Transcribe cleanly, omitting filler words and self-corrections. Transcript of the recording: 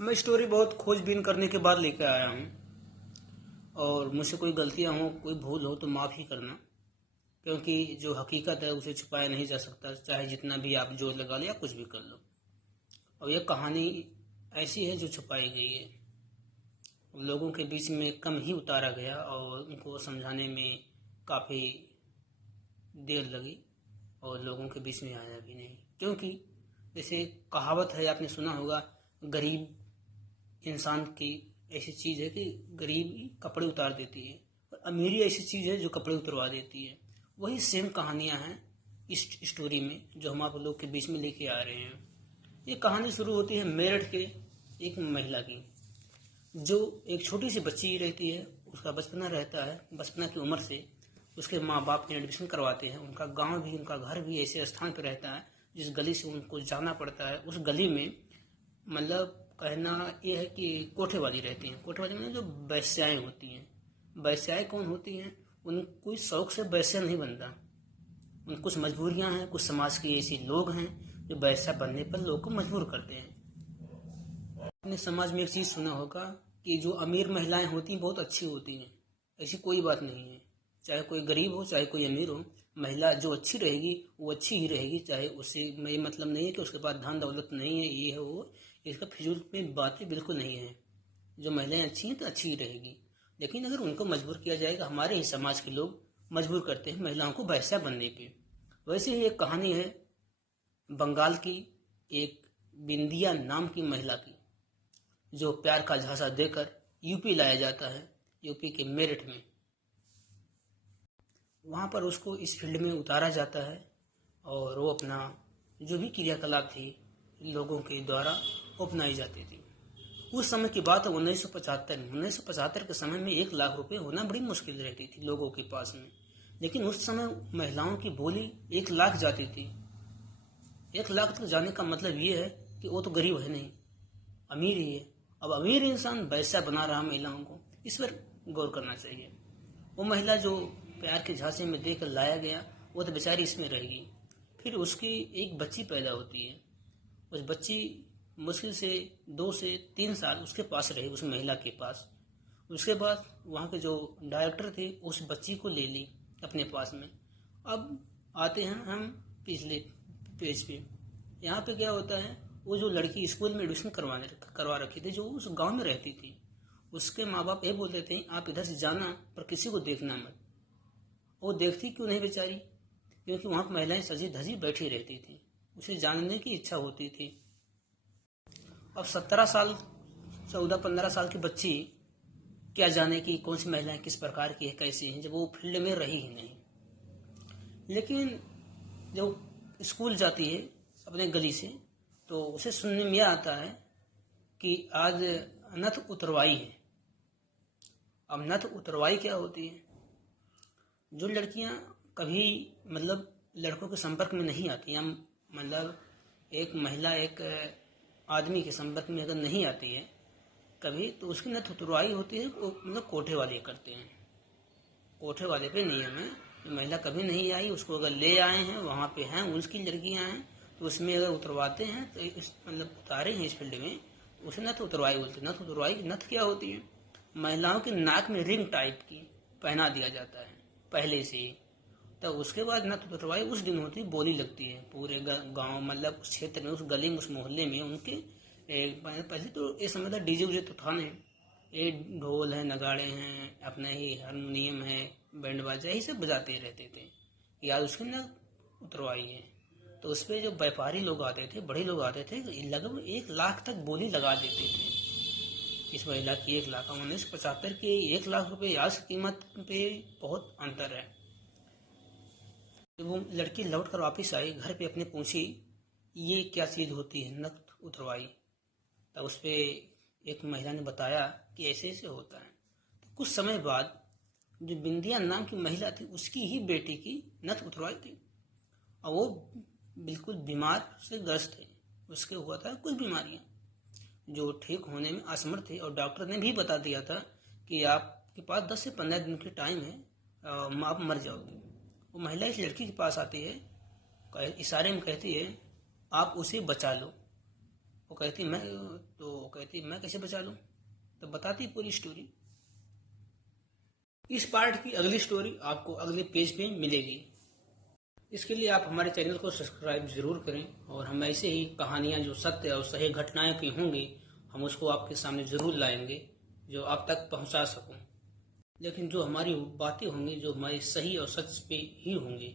मैं स्टोरी बहुत खोजबीन करने के बाद लेकर आया हूँ। और मुझसे कोई गलतियाँ हों, कोई भूल हो तो माफ़ ही करना, क्योंकि जो हकीकत है उसे छुपाया नहीं जा सकता, चाहे जितना भी आप जोर लगा लो या कुछ भी कर लो। और यह कहानी ऐसी है जो छुपाई गई है, लोगों के बीच में कम ही उतारा गया और उनको समझाने में काफ़ी देर लगी और लोगों के बीच में आया भी नहीं। क्योंकि जैसे कहावत है, आपने सुना होगा, गरीब इंसान की ऐसी चीज़ है कि गरीबी कपड़े उतार देती है और अमीरी ऐसी चीज़ है जो कपड़े उतरवा देती है। वही सेम कहानियाँ हैं इस स्टोरी में जो हम आप लोग के बीच में लेके आ रहे हैं। ये कहानी शुरू होती है मेरठ के एक महिला की, जो एक छोटी सी बच्ची रहती है। उसका बचपना रहता है, बचपना की उम्र से उसके माँ बाप एडमिशन करवाते हैं। उनका गांव भी, उनका घर भी ऐसे स्थान पर रहता है जिस गली से उनको जाना पड़ता है। उस गली में मतलब कहना ये है कि कोठे वाली रहती हैं। कोठे वाली में जो वैश्याएँ होती हैं, वैश्याएँ कौन होती हैं? उन कोई शौक से वैश्या नहीं बनता, उन कुछ मजबूरियां हैं। कुछ समाज के ऐसे लोग हैं जो वैश्या बनने पर लोगों को मजबूर करते हैं। अपने समाज में एक चीज़ सुना होगा कि जो अमीर महिलाएं होती हैं बहुत अच्छी होती हैं। ऐसी कोई बात नहीं है, चाहे कोई गरीब हो चाहे कोई अमीर हो, महिला जो अच्छी रहेगी वो अच्छी ही रहेगी। चाहे उससे ये मतलब नहीं है कि उसके पास धन दौलत नहीं है, ये है वो, इसका फिजूल में बातें बिल्कुल नहीं है। जो महिलाएं अच्छी हैं तो अच्छी ही रहेगी। लेकिन अगर उनको मजबूर किया जाएगा, हमारे ही समाज के लोग मजबूर करते हैं महिलाओं को वैश्या बनने पे। वैसे ही एक कहानी है बंगाल की, एक बिंदिया नाम की महिला की, जो प्यार का झांसा देकर यूपी लाया जाता है, यूपी के मेरठ में। वहाँ पर उसको इस फील्ड में उतारा जाता है और वो अपना जो भी क्रियाकलाप थी लोगों के द्वारा अपनाई जाती थी। उस समय की बात है 1975 में। 1975 के समय में 1 लाख रुपए होना बड़ी मुश्किल रहती थी लोगों के पास में। लेकिन उस समय महिलाओं की बोली 1 लाख जाती थी। 1 लाख तक जाने का मतलब ये है कि वो तो गरीब है नहीं, अमीर ही है। अब अमीर इंसान वैसा बना रहा महिलाओं को, इस पर गौर करना चाहिए। वो महिला जो प्यार के झांसे में देकर लाया गया, वो तो बेचारी इसमें रहेगी। फिर उसकी एक बच्ची पैदा होती है। उस बच्ची मुश्किल से 2 से 3 साल उसके पास रही, उस महिला के पास। उसके बाद वहाँ के जो डायरेक्टर थे उस बच्ची को ले ली अपने पास में। अब आते हैं हम पिछले पेज पे। यहाँ पे क्या होता है, वो जो लड़की स्कूल में एडमिशन करवा रखी थी, जो उस गांव में रहती थी, उसके माँ बाप ये बोलते थे आप इधर से जाना पर किसी को देखना मत। वो देखती क्यों नहीं बेचारी? क्योंकि वहाँ पर महिलाएं सजी धजी बैठी रहती थी, उसे जानने की इच्छा होती थी। अब 17 साल 14-15 साल की बच्ची क्या जाने कि कौन सी महिलाएं किस प्रकार की है, कैसी हैं, जब वो फील्ड में रही ही नहीं। लेकिन जब स्कूल जाती है अपने गली से, तो उसे सुनने में आता है कि आज नथ उतरवाई है। अब नथ उतरवाई क्या होती है? जो लड़कियां कभी मतलब लड़कों के संपर्क में नहीं आती, या मतलब एक महिला एक आदमी के संपर्क में अगर नहीं आती है कभी, तो उसकी नथ उतरवाई होती है। मतलब कोठे वाले करते हैं। कोठे वाले पे नियम है, जो महिला कभी नहीं आई उसको अगर ले आए हैं, वहाँ पे हैं उसकी लड़कियाँ हैं, तो उसमें अगर उतरवाते हैं तो इस मतलब उतारे हैं इस फील्ड में, उसे नथ उतरवाई बोलते हैं। नथ उतरवाई, नथ क्या होती है? महिलाओं के नाक में रिंग टाइप की पहना दिया जाता है पहले से ही। तब उसके बाद नथ उतरवाई उस दिन होती, बोली लगती है पूरे गांव, मतलब उस क्षेत्र में, उस गली में, उस मोहल्ले में उनके। पहले तो ये समझता डीजे उजे तो था नहीं, ये ढोल है, नगाड़े हैं, अपना ही हारमोनियम है, बैंड बाजा, यही सब बजाते रहते थे। यार उसकी न उतरवाई है। तो उस पर जो व्यापारी लोग आते थे, बड़े लोग आते थे, लगभग 1 लाख तक बोली लगा देते थे। इस महिला की 1 लाख, 1975 के 1 लाख रुपए आज की कीमत पे बहुत अंतर है। जब वो लड़की लौट कर वापिस आई घर पे, अपने पूछी ये क्या चीज़ होती है, नथ उतरवाई। तब उस पर एक महिला ने बताया कि ऐसे ऐसे होता है। तो कुछ समय बाद जो बिंदिया नाम की महिला थी, उसकी ही बेटी की नथ उतरवाई थी। और वो बिल्कुल बीमार से ग्रस्त थे, उसके हुआ था कुछ बीमारियां जो ठीक होने में असमर्थ थे। और डॉक्टर ने भी बता दिया था कि आपके पास 10 से 15 दिन की टाइम है, आप मर जाओगे। वो महिला इस लड़की के पास आती है, इशारे में कहती है आप उसे बचा लो। वो कहती मैं कैसे बचा लूँ। तो बताती पूरी स्टोरी। इस पार्ट की अगली स्टोरी आपको अगले पेज पे मिलेगी। इसके लिए आप हमारे चैनल को सब्सक्राइब जरूर करें और हम ऐसे ही कहानियाँ जो सत्य और सही घटनाएं की होंगी हम उसको आपके सामने जरूर लाएंगे, जो आप तक पहुंचा सकूं। लेकिन जो हमारी बातें होंगी जो हमारी सही और सच पे ही होंगी।